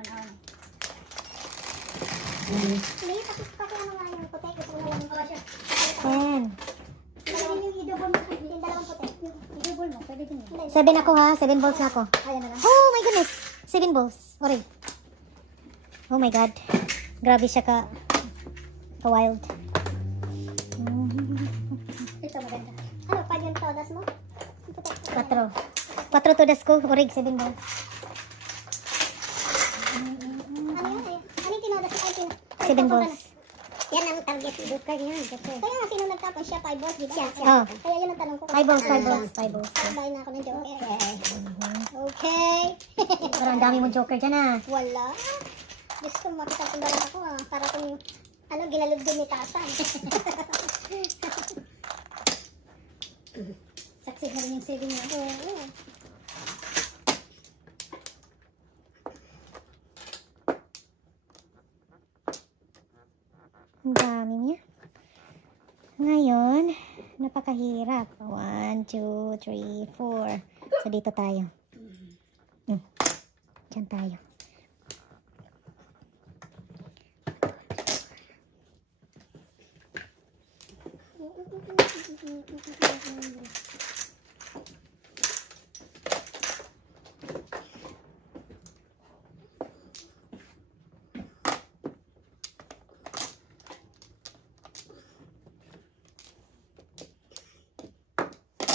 Panahon. May pati ano nga yung puti. Gusto mo lang yung siya. 10. Yung i-double mo. Yung dalawang puti. I-double mo. Pwede din yun. 7 ako ha. 7 balls na ako. Ayan na lang. Oh my goodness. 7 balls. Orig. Oh my God. Grabe siya ka-wild. Ito maganda. Ano, 5 yung todas mo? 4. 4 to das ko. Orig, 7 balls. Ano yun? Ano yung tinodas mo? 7 balls. Yan ang target. Joker yan. Kaya nga, sino nagtapon siya? 5 balls, di ba? Oh. Kaya yun ang tanong ko. 5 balls, 5 balls, 5 balls. Sabay na ako ng joker. Okay. Pero ang dami mong joker dyan ah. Wala. Diyos ko, makita ko lang ako ah. Para kung, ano, ginalod din ni Tasa. Success na rin yung saving niya. Oo. Ang dami niya. Ngayon, napakahirap. 1, 2, 3, 4. So, dito tayo. Diyan tayo.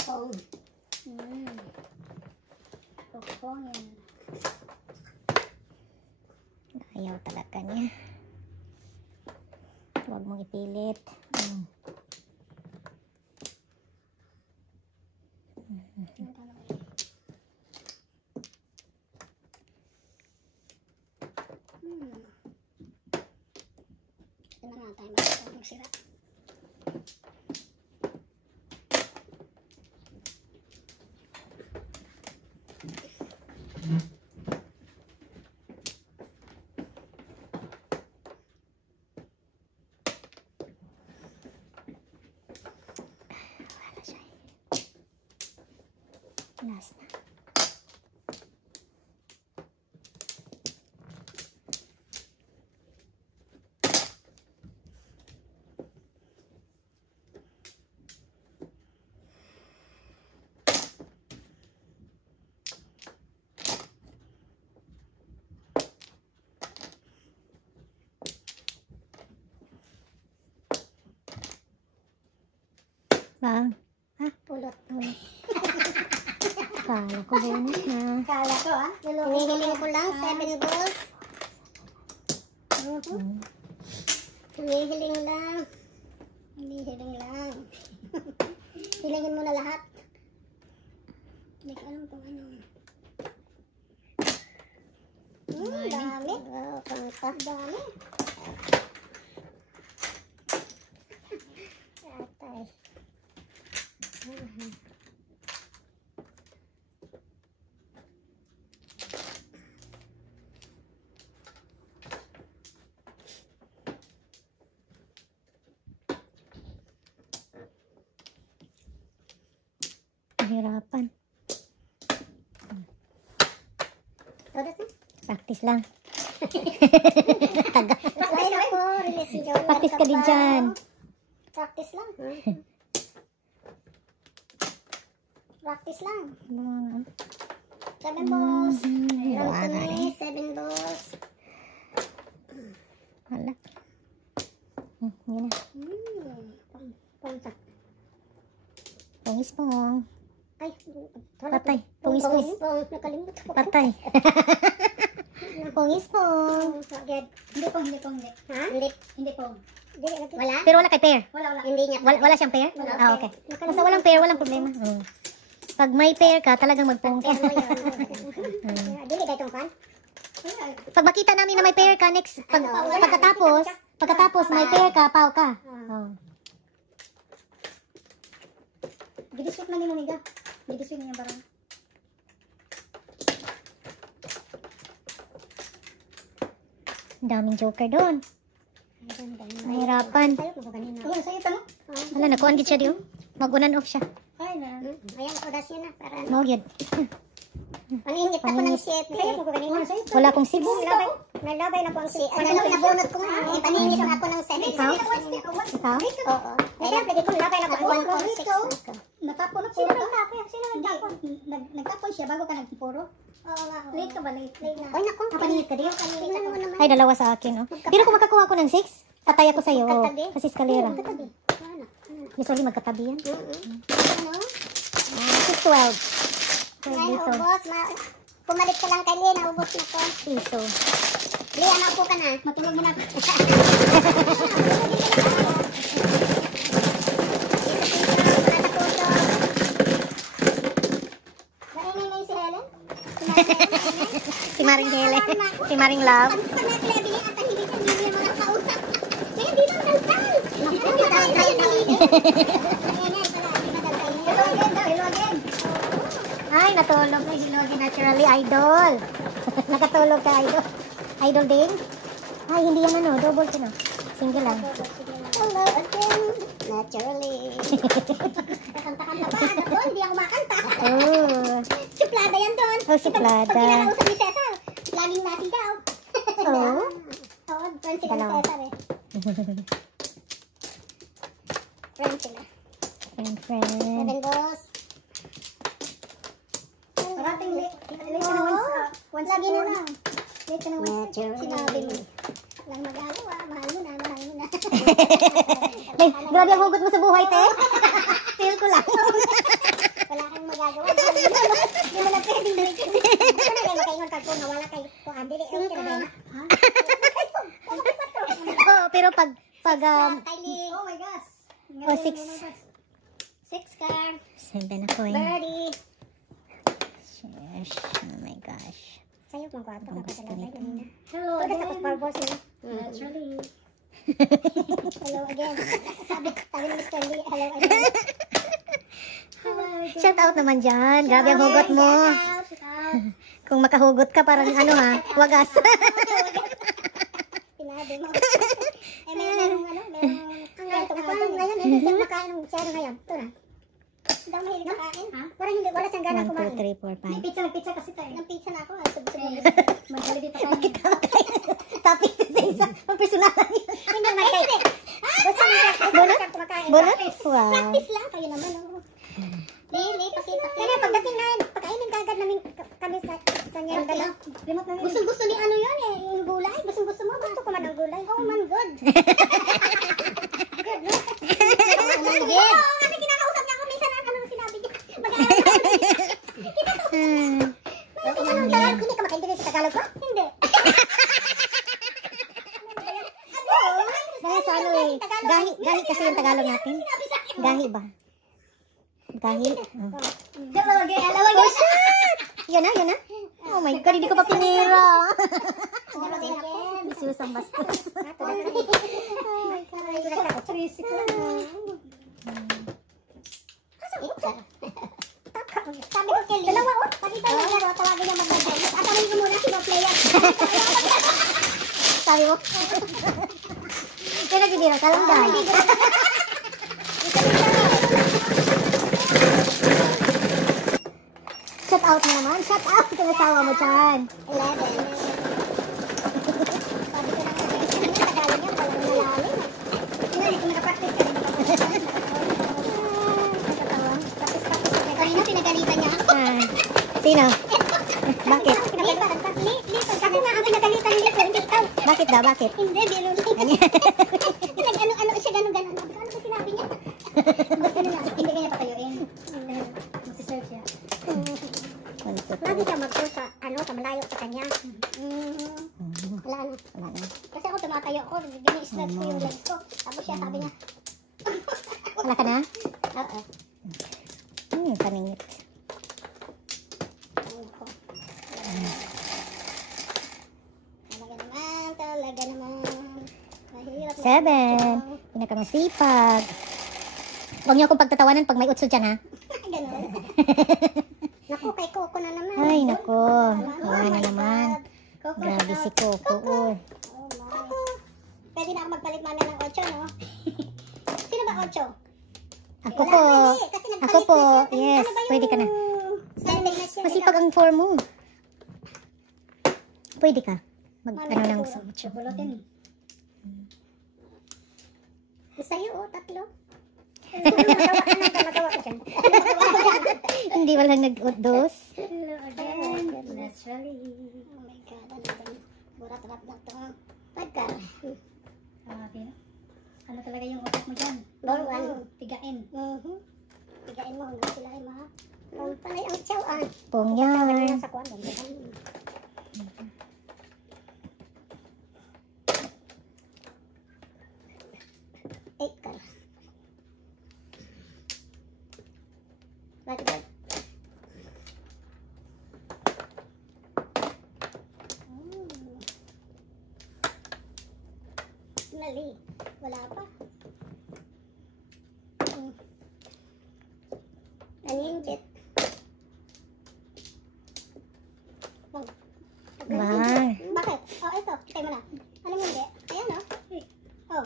Pong. Pokpong yan. Ayaw talaga niya. Huwag mong ipilit. Ito na nga tayo magsira. Wala siya. Last na. Bang. Ha? Pulot. Kala ko bonus na. Kala ko ah. Hinihiling ko lang 7 balls. Hinihiling lang. Hinihiling lang. Hilingin mo na lahat. Hindi ko alam kung ano. Dami. Wow, kanta. Dami. Atay. Hirapan. Todas na? Practice lang. Ay, ako. Release yung joker. Practice ka din dyan. Practice lang. Practice lang. 7 balls. Round to me, 7 balls. Wala. Yun na. Pangsak. Pungis pong. Ay, Patay. Pungis pong. Nakalimutan ko. Patay. Pungis pong. Sagad. Hindi po, hindi po, hindi. Ha? Hindi. Hindi po. Wala? Pero wala kay pair. Wala. Hindi niya. Wala siyang pair? Wala. Ah, okay. Basta walang pair, walang problema. Pag may pair ka, talagang magpong ka. Pero yun. Dili ka itong pan? Pag makita namin na may pair ka, next, pagkatapos may pair ka, pau ka. Oh. Gidiswit man yung miga. Gidiswit niya barang. Ang daming joker doon. Mahirapan. Oh, sa'yo ito mo? Wala, nakuhan gid siya diyo. Mag-on and off siya. Ay, na. Ayan, odas yun na. Para Mo gyud. Maningit ako ng 7. Kaya mo ko kanina. Wala akong 6. Nalabay na po ang 7. Nabunot ko nga. Paningit ako ng 7. Ikaw? Ikaw? Oo. Kaya pwede ko nalabay na po 1 or 6. Natapon na Sino puro ka. nagtapon? Sino nagtapon? Nagtapon siya bago ka nagpuro. Oo nga. Late ka ba? Late na. Oy, naku. Kapaningit ka din? Tingnan mo naman. Ay, dalawa sa akin, oh. Pero kung makakuha ko ng 6, tatay ako sa'yo. Oh, Magkatabi? kasi eskalera. Magkatabi. Ano? Usually, magkatabi yan. Ano? 6-12. Ngayon, Dito. ubos. Pumalit ka lang kay Lee. Naubos na ko. Piso. Lee, anak po ka na. Matulog mo na. Maingay na yung si Helen? Si Maring Hele. Si Maring Love. Pag nag-leveling at hindi ka hindi mo nakausap. Ngayon, di ba nagtal? Naku, nagtal na liit. Hello again. Ay, natulog na. Hinugi naturally, idol. Nakatulog ka, idol. Idol din? Ay, hindi yung ano, double ko no. Single lang. Hello again. Naturally. Kakanta-kanta ba? Ano doon? Hindi ako makanta. Oh. Suplada yan doon. Oh, suplada. Pag kinakausap ni Cesar, laging nasigaw. Oh. Oo, friends sila ni Dalawa. Cesar eh. Friends sila. Friend. 7 balls. Parating late ka na once. Lagi na lang. Late ka na once. Sinabi mo. Walang magagawa. Mahal mo na, mahal mo na. Ay, grabe ang hugot mo sa buhay, te. Feel ko lang. Wala kang magagawa. Mahal mo na. Hindi mo na pwedeng gawin. Hindi mo na kayo makaingon kag kung nawala kayo. Kung andili, okay na ba na? Ha? Oo, pero pag, Kylie. Oh my gosh. oh, 6. 6 card. 7 ako eh. Birdie. Shush. Oh my gosh. Sa'yo kung kwarto ka Gusto talaga nito. kanina. Hello Pagkat again. tapos barbos nila. Naturally. Hello again. Sabi ni Mr. Lee, hello again. Shout out naman dyan. Grabe ang hugot mo. Shout out. Kung makahugot ka, parang ano ha, wagas. Sinabi mo. Eh, merong ano, merong kwento ngayon. Hindi siya makain ng sero ngayon. Ito na. Hindi ako mahilig makain. Parang hindi, wala siyang gana 1, kumain. 2, 3, 4, 5. Nagpizza kasi tayo. Ng pizza na ako. Subsubog. Mag-Jollibee pa tayo. Topic sa isa. Ang personalan yun. Hindi, hindi. Basta masarap kumakain. Bonus? Wow. Practice lang kayo naman. Lili, pakita. Kaya pagdating na yun, pagkainin kagad namin kami sa kanya yung dalaw. Remote na rin. Gusto ni ano yun eh, yung gulay. Gusto mo, gusto ko man ng gulay. Oh man, good. Good, no? Oo, kasi kinakausap niya ako minsan ano sinabi niya. Anong Tagalog? Hindi ka makaintindihan sa Tagalog ko? Hindi. Dahil sa ano eh, gahi kasi yung Tagalog natin. Gahi ba? Gahi? Oh. Hello again. Hello Oh, again. shit! Yun na. Oh my God, hindi ko pa pinira. Hello again. Jesus ang bastos. Sabi ko kay Lee. Dalawa oh. Pakita mo niya. Tawagin niya mag-play. Atawin ko muna si player. Sabi mo? Kaya nagbibiro ka lang dahil. Shout out mo naman. Shout out kung asawa mo dyan. 11. Sabi ko lang niya, Tagalog niya, walang malalim. Hindi ko nakapractice ka rin. Kanina pinagalitan niya ako. Ah, sino? Bakit? Pinagalitan. Ako nga ang pinagalitan ni Lito, hindi ikaw. Bakit daw? Bakit? Hindi, biro lang. Pinag-ano-ano siya, gano'n-gano'n. Ano ba sinabi niya? Hindi kanya patayuin. Magsiserve siya. Lagi siya mag-go sa, sa malayo sa kanya. Wala na. Wala na. Kasi ako tumatayo ako, gini-stretch ko yung legs ko. Tapos siya sabi niya, Wala ka na? oo. Paningit. Talaga naman. Mahirap na. 7. Pinakamasipag. Huwag niyo akong pagtatawanan pag may utso dyan, ha? Ganun. Naku, kay Coco na naman. Ay, nako. Oh Wala na my naman. God. Coco, Grabe si Coco. Oh my. Pwede na ako magpalit mamaya ng 8, no? Sino ba 8? Ako po. Ako po. Yes, pwede ka na. 7 na siya. Masipag ang form mo. Pwede ka. Ano ng sucho. Bulutin. Sa'yo, tatlo. Hindi walang nag-dos. Naturally. Oh my God, ano ba yun? Burat-rat na ito. Pagka. Ano talaga yung utak mo dyan? Pigain. Pigain mo, hanggang sila ay mga palay ang tiyaw, Pong yan. Nasa kuwan, eight ka. Bakit? Mali. Wala pa. Ano yung jet? Bang. Bakit? Oh, ito. Kitay mo na. Ano yung jet? Ayan, oh. Oh.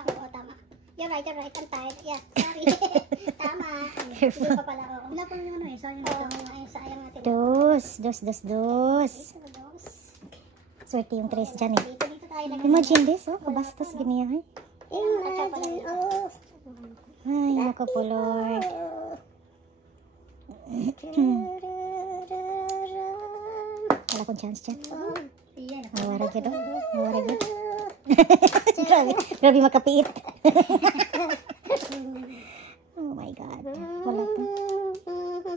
Oo, tama. You're right. I'm tired. Yeah, sorry. Tama. Hindi pa pala, oo. Wala pa yung ano eh. Sayang Oo, sayang natin. Dos. Dos. Swerte yung tres dyan eh. Dito tayo lang. Imagine this, oh. Kabastos ganyan. Imagine, oh. Ay, naku po, Lord. Wala akong chance dyan. Iyan. Nawarag yun, oh. Nawarag yun. Grabe makapiit. Oh my God. Wala pa.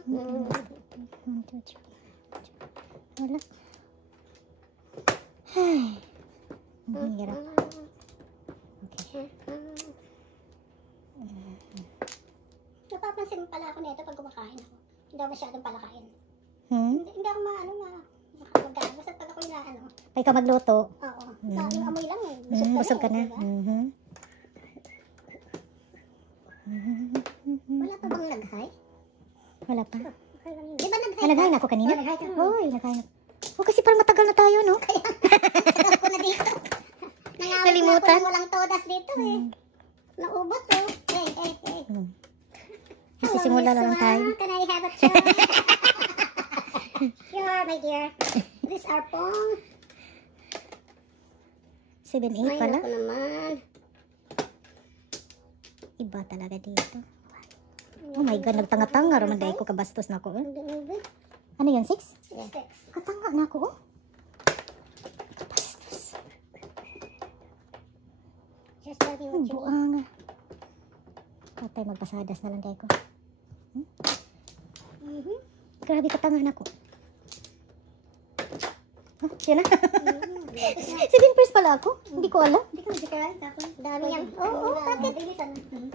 1, 2, 3. Wala. Ay. Ang hirap. Okay. Napapansin pala ako nito pag kumakain ako. Hindi ako masyadong palakain. Hmm? Hindi ako makapagkain. Basta pag ako inaano. Ay ka magluto. Oo. Yung amoy lang eh. Busog ka na. Diba? Wala pa bang nag-hi? Wala pa. Di ba nag-hi? Nag-hi na ako kanina? Nag-hi ka. Hoy, nag-hi na. Oh, kasi parang matagal na tayo, no? Tagal ko na dito. Nalimutan. Ako walang todas dito eh. Naubos oh. Hey. Nasisimula na lang tayo. Can I have a try? Sure, my dear. This are pong. 7-8 pala. Ay, naku naman. Iba talaga dito. Oh my God, nagtanga-tanga. Romanday ko, kabastos na ako. Ano yun, 6? Yes. Katanga na ako, oh. Kabastos. Just tell me what Ang you need. buang. Patay, magpasadas na lang tayo ko. Grabe, katanga na ako. Yan na. 7 first pala ako. Hindi ko alam. Hindi ka nagkakain. Tapos. Dami yan. Oo, bakit?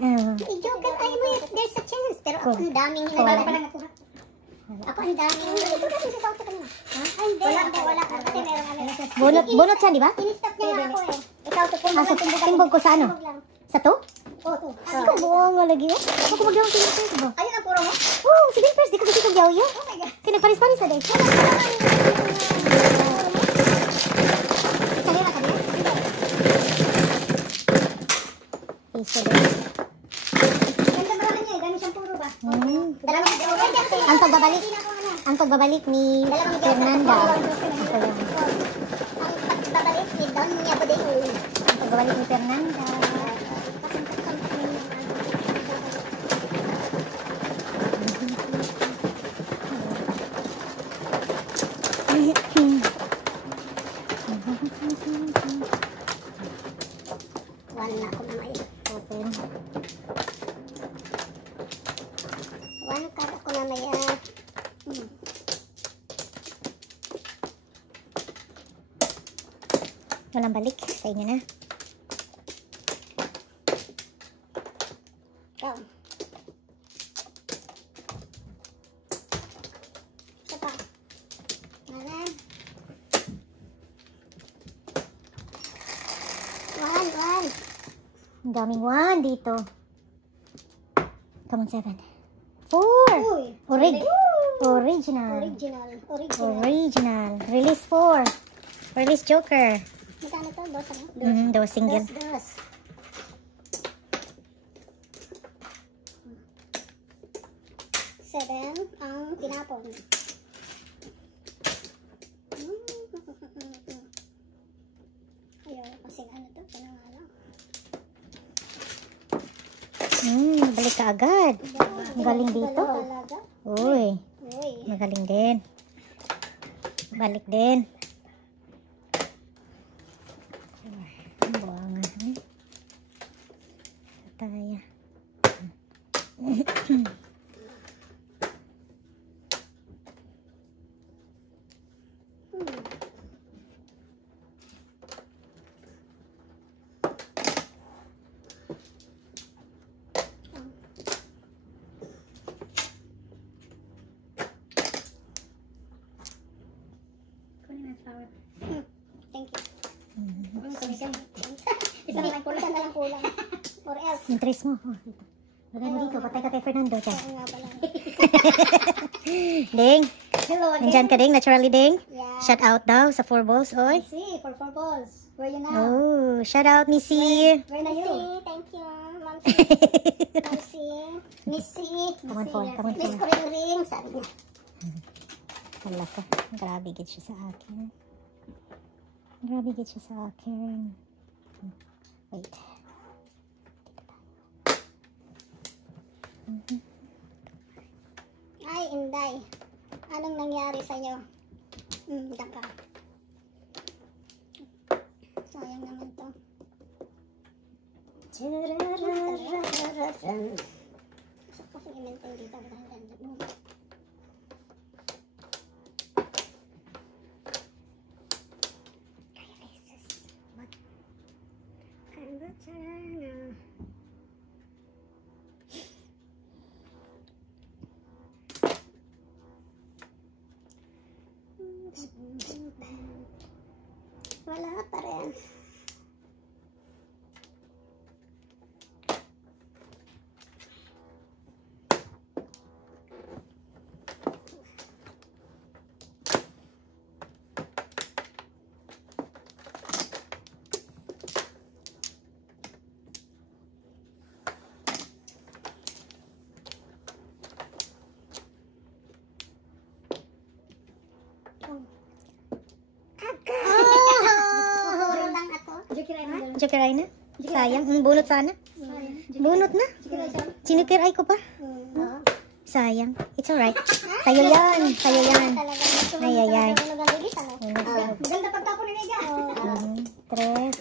Ah. I-joke ka tayo mo if there's a chance. Pero ako ang daming Wala. hinagawa pa lang ako. Ako ang daming. Ito kasi si Kauto kanina. Ay, hindi. Wala. Kasi meron ano. Bunot siya, di ba? In-stop niya nga ako eh. Ikaw to po. Timbog ko sa ano? Sa to? Oo, to. Ikaw buong nga lagi, oh. Ako magyawang 7 first ba? Ayun ang puro mo? Oh, 7 first. Di ko kasi kagyaw yun. Oh my God. Kinagparis-paris na dahil. Kanina ka din? Piso din. Ganda ba niya eh? Dami siyang puro ba? Dalawang Ang pagbabalik ni Fernanda. Ang pagbabalik ni Donya Buding. Ang pagbabalik ni Fernanda. One na ako mamaya. Open. One card ako mamaya. Walang balik. Sa inyo na. Go. Isa pa. One. Ang daming 1 dito. Come on, 7. 4. Uy. Original. Original. Release 4. Release Joker. Magkano to? Dos ano? Dos single. Dos. Seven ang tinapon. Balik ka agad. Galing dito. Talaga. Uy, Uy. magaling din. Balik din. Ang buwangan. Tataya. Kunin ang flower. Thank you. Isa na lang kulang. Isa na lang kulang. Or else. Yung trace mo. Oh, dito. Lagay mo dito. Patay ka kay Fernando. Dyan. Oo nga pala. Ding. Hello again. Nandyan ka, Ding. Naturally, Ding. Yeah. Shout out daw sa 4 balls. Oy. See, for 4 balls. Where you now? Oh, shout out, Missy. Where na you? Missy, thank you. Mamsi. Mamsi. Missy. Come on, Paul. Come on, Miss Paul. ko ring. Sabi niya. Wala ka. Grabe gid siya sa akin. Grabe gid siya sa akin. Wait. Ay, Inday. Anong nangyari sa'yo? Diyan ka. Sayang naman to. Gusto ko kasi i-maintain dito. Dahil ganda mo. Wala pa rin. Pupuro lang ako. Jokiray na dala. Jokeray na? Sayang. Bunot sana. Bunot na. Sinukiray ko pa. Oo. Sayang. It's alright. Sa'yo yan. Sa'yo yan. Talaga. Ay, ay, ay. Maganda pagtapon ni Nega. Tres.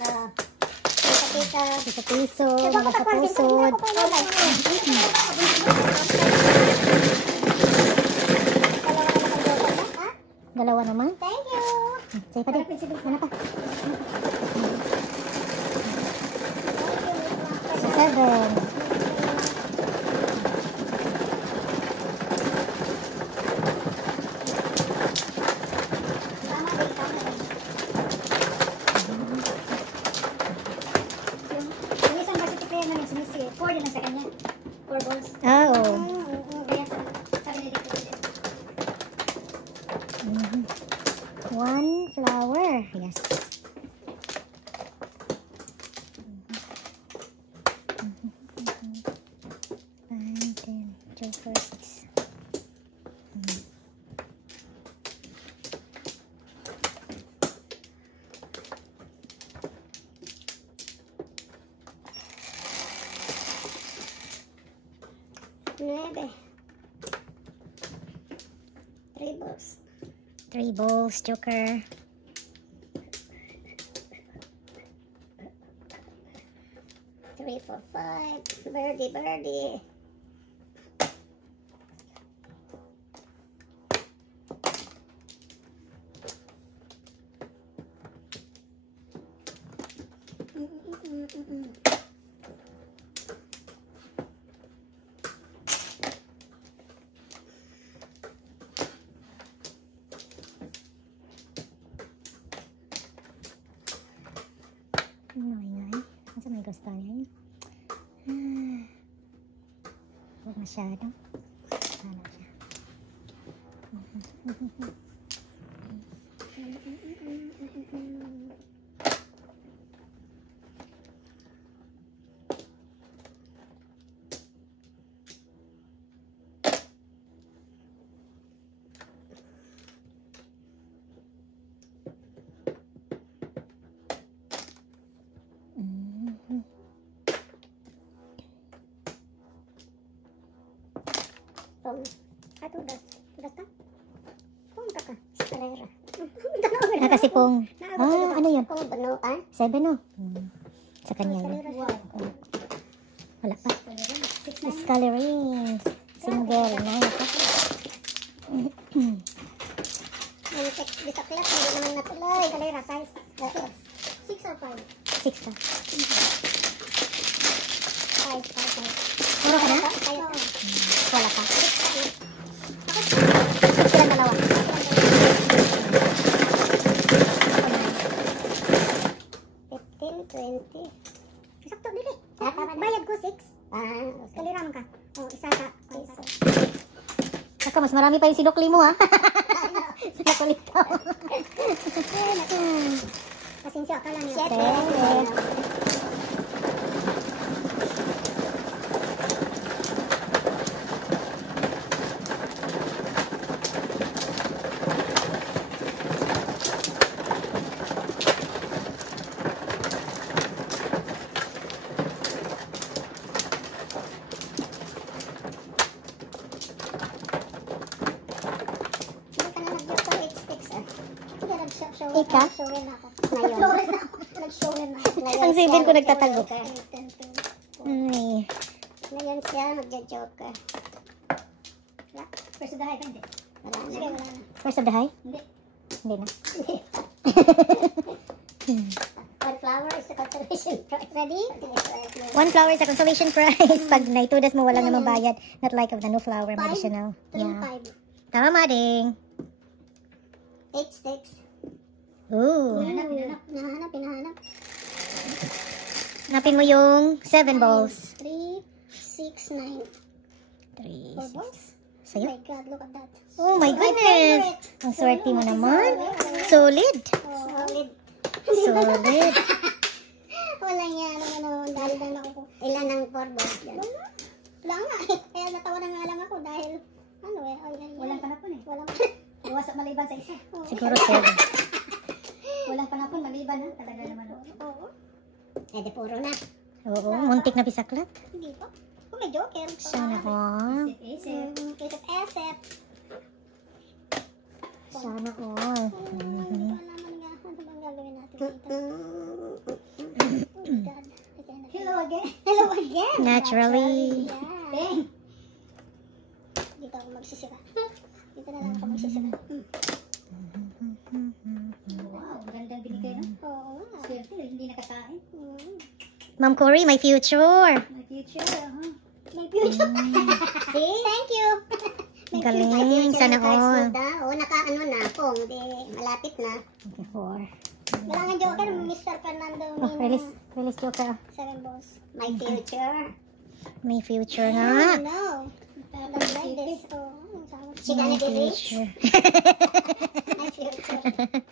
Pika-pika. Piso-piso. Mga sa pusod. Dalawa naman. Thank you. Sa'yo pa din. Ano pa? Seven. Tama din, tama din. Yung isang basket kaya namin sinisi. 4 din lang sa kanya. 4 balls. Ah, oo. Kaya sabi ni Dito. One flower. Yes. 9, 10, 12, 4, 6. Nueve. 3 balls. 3 balls, Joker. Three, four, five. Birdie, birdie. Ingay. Masa may gusto niya? Huwag masyado. Sana siya. Pong. Ato das. Das ta? Pong ta ka. Escalera. Kasi pong. Ano yun? Pong banuan. 7 oh. Sa kanya yun. Wala pa. Escalaring. Single. 9. Yung text bisaklat, hindi naman natuloy. Escalera size. 6 or 5? 6 ka. 5. Puro ka na? Kaya ka. Wala pa. 6 silang dalawa. 20. Sakto dili. Bayad ko 6. Escalera man ka. Isa ka. Ako, mas marami pa yung sinukli mo ha. Sa nakulit ko. Pasensya ka lang. 7. Ika? Ang sipin ko nagtatago. Ay. Ngayon siya magja-joker. First of the high, hindi. Wala Sige, na. wala na. First of the high? Hindi. Hindi na. One flower is a consolation prize. Ready? One flower is a consolation prize. Pag naitudas mo, walang namang bayad. Not like of the no flower medicinal. 3, Yeah. 5. Tama, ding. 8 sticks. Ooh. Pinahanap. Napin mo yung 7 balls. 3, 6, 9. 3. 4 balls? Oh Sa'yo? my God, look at that. Oh my goodness. Ang swerte mo naman. Solid. Solid. Solid. Wala niya, dahil lang ako. Ilan ang 4 balls dyan? Wala nga. Kaya natawa na nga lang ako dahil, Walang panapon eh. Walang Iwasak maliban sa isa. Siguro 7. Walang panapon maliban ha. Talaga naman. Oo. Eh, di puro na. Oo, muntik na pisaklat. Hindi pa. Kung may joker. Sana all. Isip. Isip. Sana all. Hindi ko naman nga ano bang gagawin natin dito. Oh my God. Hello again. Hello again. Naturally. Yeah. Bang. Dito ako magsisira. Dito na lang ako magsisira. Wow, gandang binigay no? Oo nga. Swerte, hindi nakakain. Ma'am Cory, my future. My future, ha? May future. See? Thank you. May Galing. future Sana na cards all. na daw. Oo, naka-ano na. Kung di malapit na. Okay, 4. Wala nga joker. Mr. Fernando. Oh, release joker. 7 balls. My future. May future Oh, nga. no. Don't like this. Oh, she My gonna be rich? future. My future.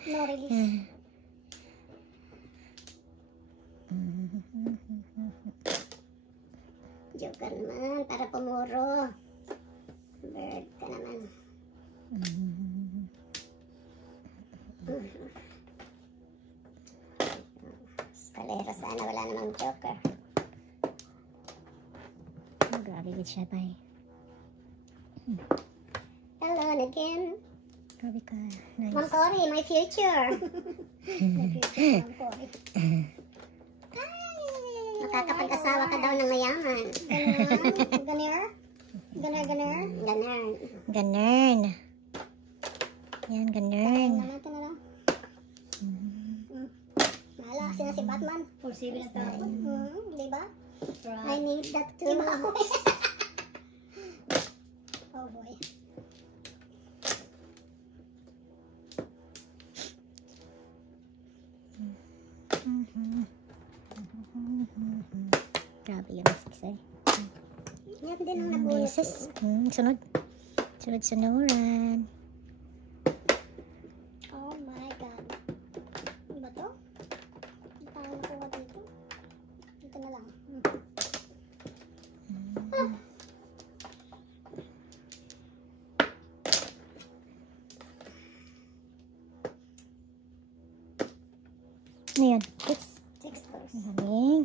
No release. Joker naman. Para pumuro. Bird ka naman. Escalera sana. Wala namang joker. Oh, grabe gid siya, bay. Hello again. Grabe ka. Ma'am Nice. Cory, my future. My future, Ma'am Cory. Makakapag-asawa ka daw ng mayaman. Ganer? Ganer? Ganern. Yan, ganern. Natin na lang. Mahala kasi na si Batman. 4-7 ang tapon. Diba? Right. I need that too. Diba ako? Oh boy. Grabe yung six eh. Yan din ang nabunot. Beses. Sunod. Sunod-sunuran. Oh my God. Ano ba to? Ano pa ang nakuha dito? Dito na lang. Ano yan? 6 balls. Galing.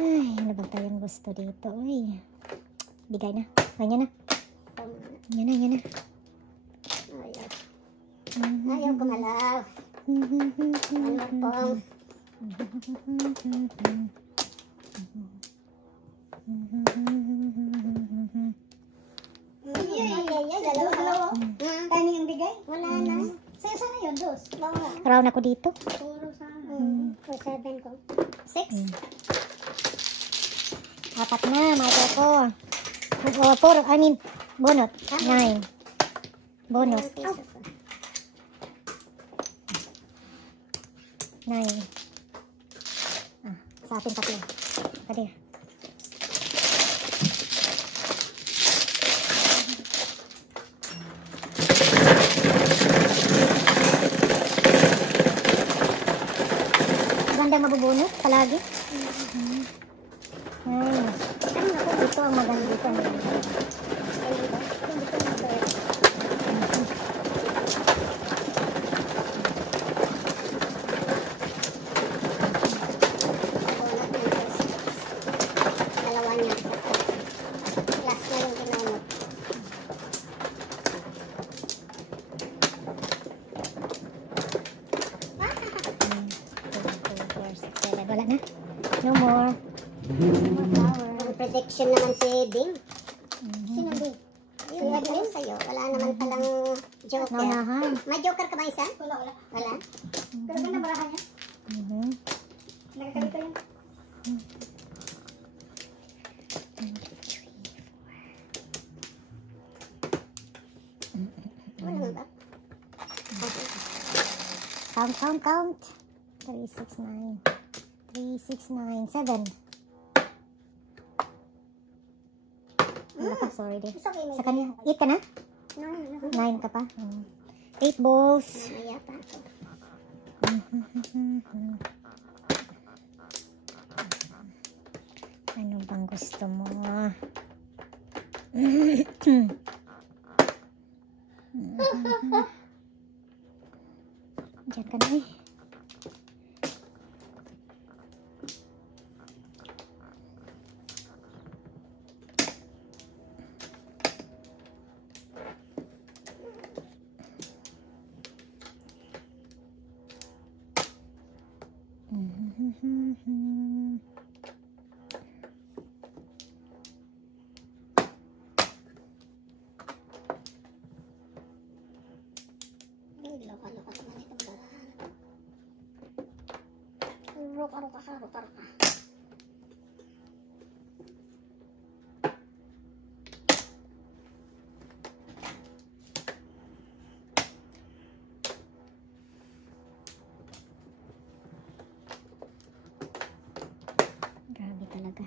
Ay, ano ba tayong gusto dito? Uy. Bigay na. Ay, yan na. Tama na. Yan na, yan na. Ayaw. Ayaw gumalaw. Ano pong? Ay, dalawa. Timing ang bigay? Wala na. Sa'yo sana yun, dos. Bawa. Crown ako dito. Puro sana. O, 7 ko. 6. Apat na, mga ko. Oh, 4, I mean, bunot. 9. Bunot. 9. Ah, sa atin tatlo. Tadi. Maganda mabubunot palagi. Ay, ito ang maganda dito. Dalawa niya. Last na yung ginamot. Wala na. No more. Ang prediction naman si Ding. Sino Ding? Yung nag-win sa'yo. Wala naman palang joker. Naunahan. May joker ka ba isa? Wala. Wala? Pero ganda barahan niya. Nagkakalito yun. Wala naman ba? Count. 3, 6, 9. 3, 6, 9, 7. Wala ka, sorry din. It's okay, Sa kanya, 8 ka na? No. 9 ka pa? 8 balls. Maya pa ako. Ano bang gusto mo? Diyan ka na eh. Ay, loka-loka naman itong barahan. Roka. Grabe talaga.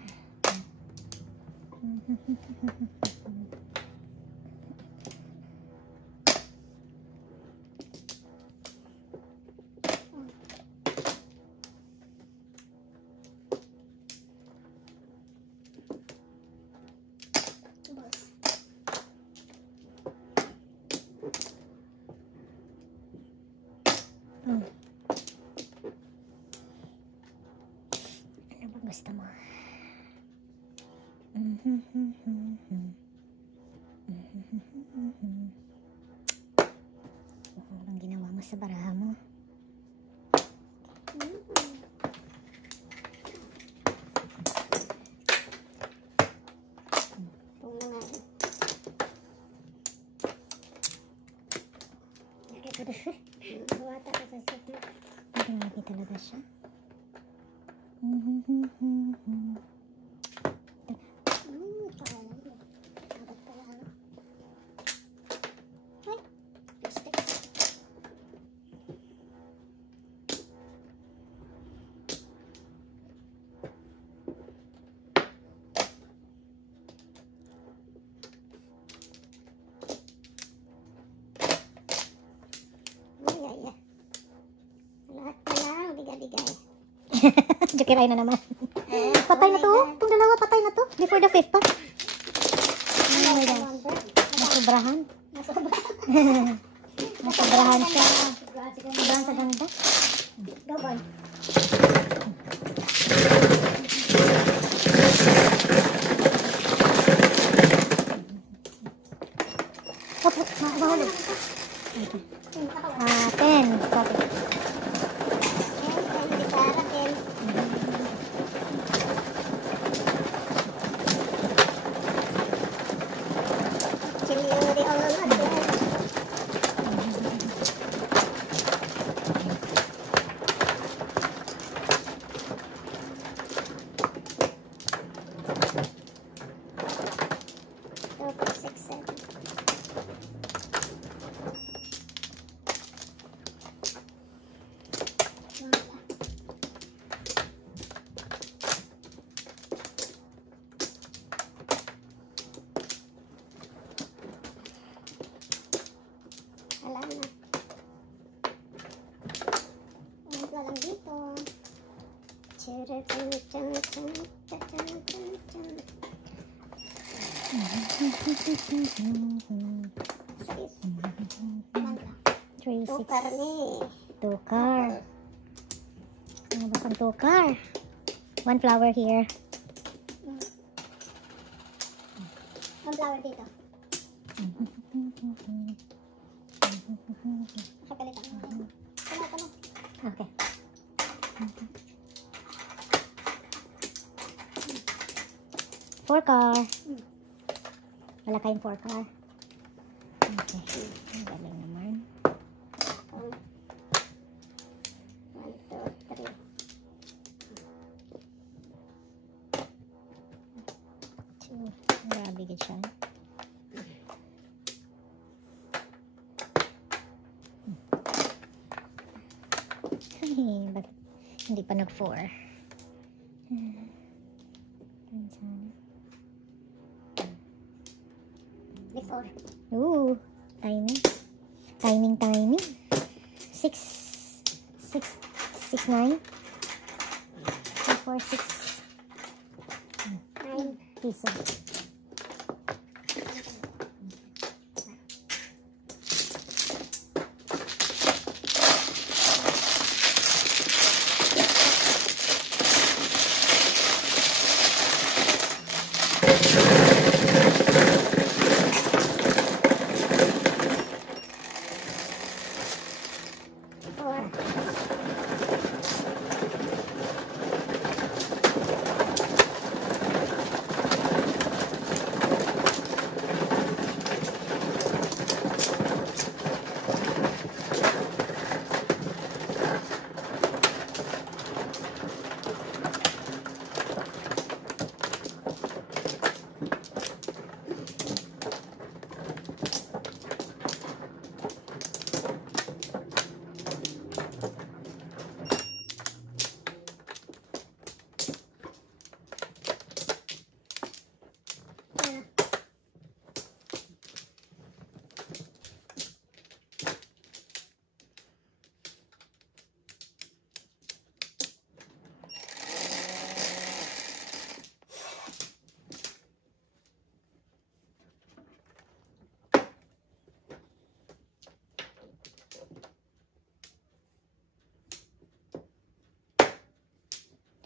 Boss. Ano bang gusto mo? Ano bang ginawa mo sa baraha mo? Kung naman. Buwata ka sa sakit. Grabe talaga siya. Dapat pala ano. Ay, plastics. Ay. Lahat pa lang, biga-bigay. Jokiray na naman. Patay na to. Itong dalawa patay na to. Before the 5th pa. Oh my gosh. Nasubrahan. Nasubrahan siya. Sobrahan sa ganda. Go, boy. dito. Sais. Mangga. 3, 6. Tukar nih. Tukar. Ano ba ang tukar? 1 flower here. Ang flower dito. Kapalitan mo. Tama. Okay. Four car. Wala kayong 4 car. Okay. Ang galing naman. 1, 2, 3. Grabe gid siya. Ay, bakit hindi pa nag-4? Before. Ooh, timing. Timing. 6, 9. 4, 6. 9. Piso.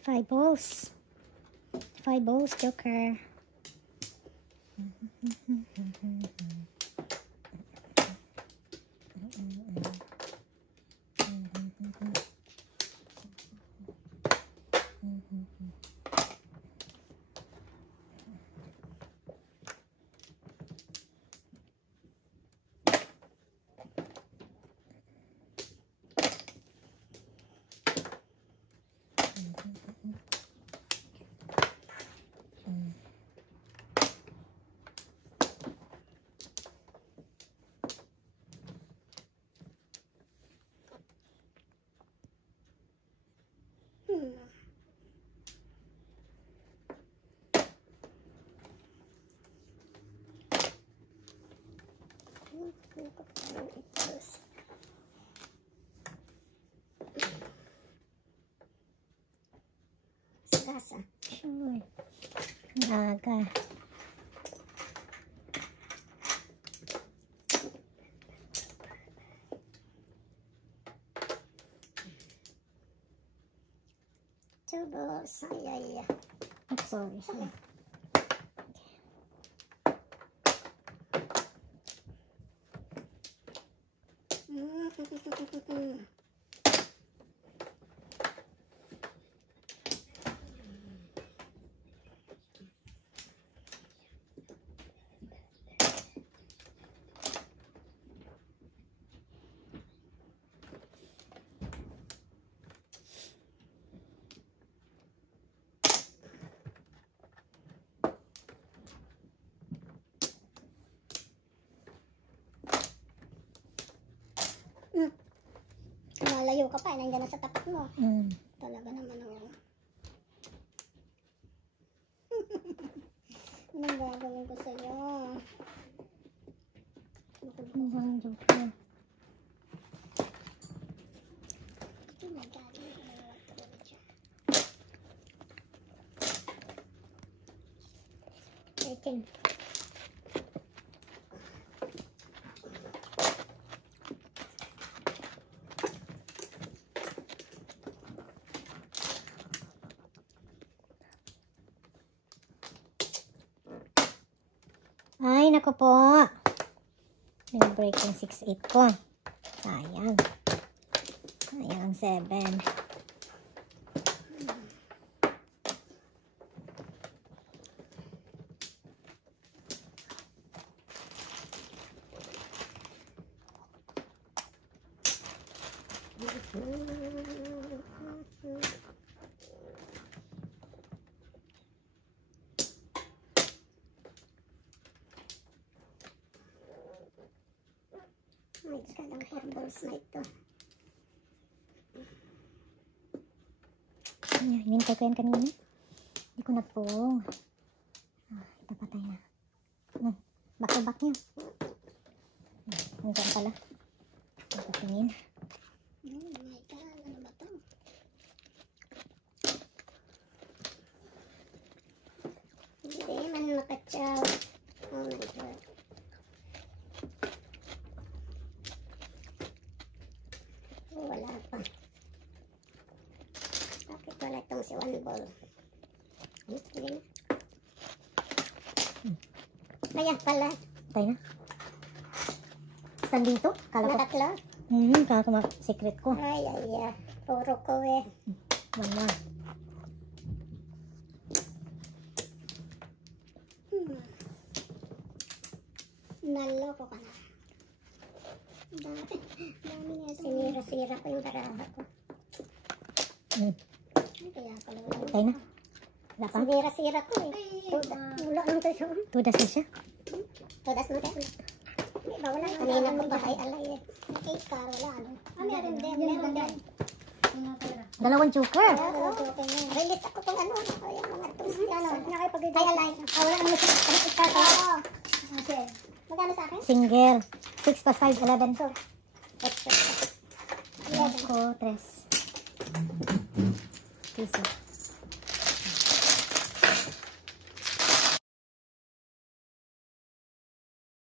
Five balls. 5 balls, Joker. Sagasa. Sure. Aga. Coba saya Oh, sorry. Malayo ka pa, nandiyan na sa tapat mo. Talaga naman oh. Anong gagawin ko sa'yo? Joker. Oh my God. kitchen. Ay, naku po. Nag-break yung 6-8 ko. Sayang. Sayang ang 7. May kadang 4 balls na ito. Hinintay ko yan kanina. Hindi ko na po. Ito patay na. Back to back niya. Hanggang pala. Tingin. Oh my God, ano ba ito? Hindi man makatsaw. Oh my God. Oh, wala pa. Bakit wala itong si 1 ball? Sige na. Kaya pala. Patay na. Standing to? Kala ko. Natatlo? Kala ko secret ko. Ay, ay, ay. Puro ko eh. 1-1. Naloko ka na. Dami nga. Sinira-sira ko yung baraha ko. Kaya pala wala. Patay na. Wala pa? Sinira-sira ko eh. Wala lang to siya. Tudas na siya. Todas mo tayo. Diba wala lang. Kanina ko ba ay alay eh. Nakikar, wala ano. Meron din. Meron din. Dalawang joker. Release ako kung ano. Ay, mga tools. Ay alay. Wala naman siya. Ikar ko. Okay. Magkano sa akin? Single. 6 plus 5, 11. So, Extra. 5, 3. Piso.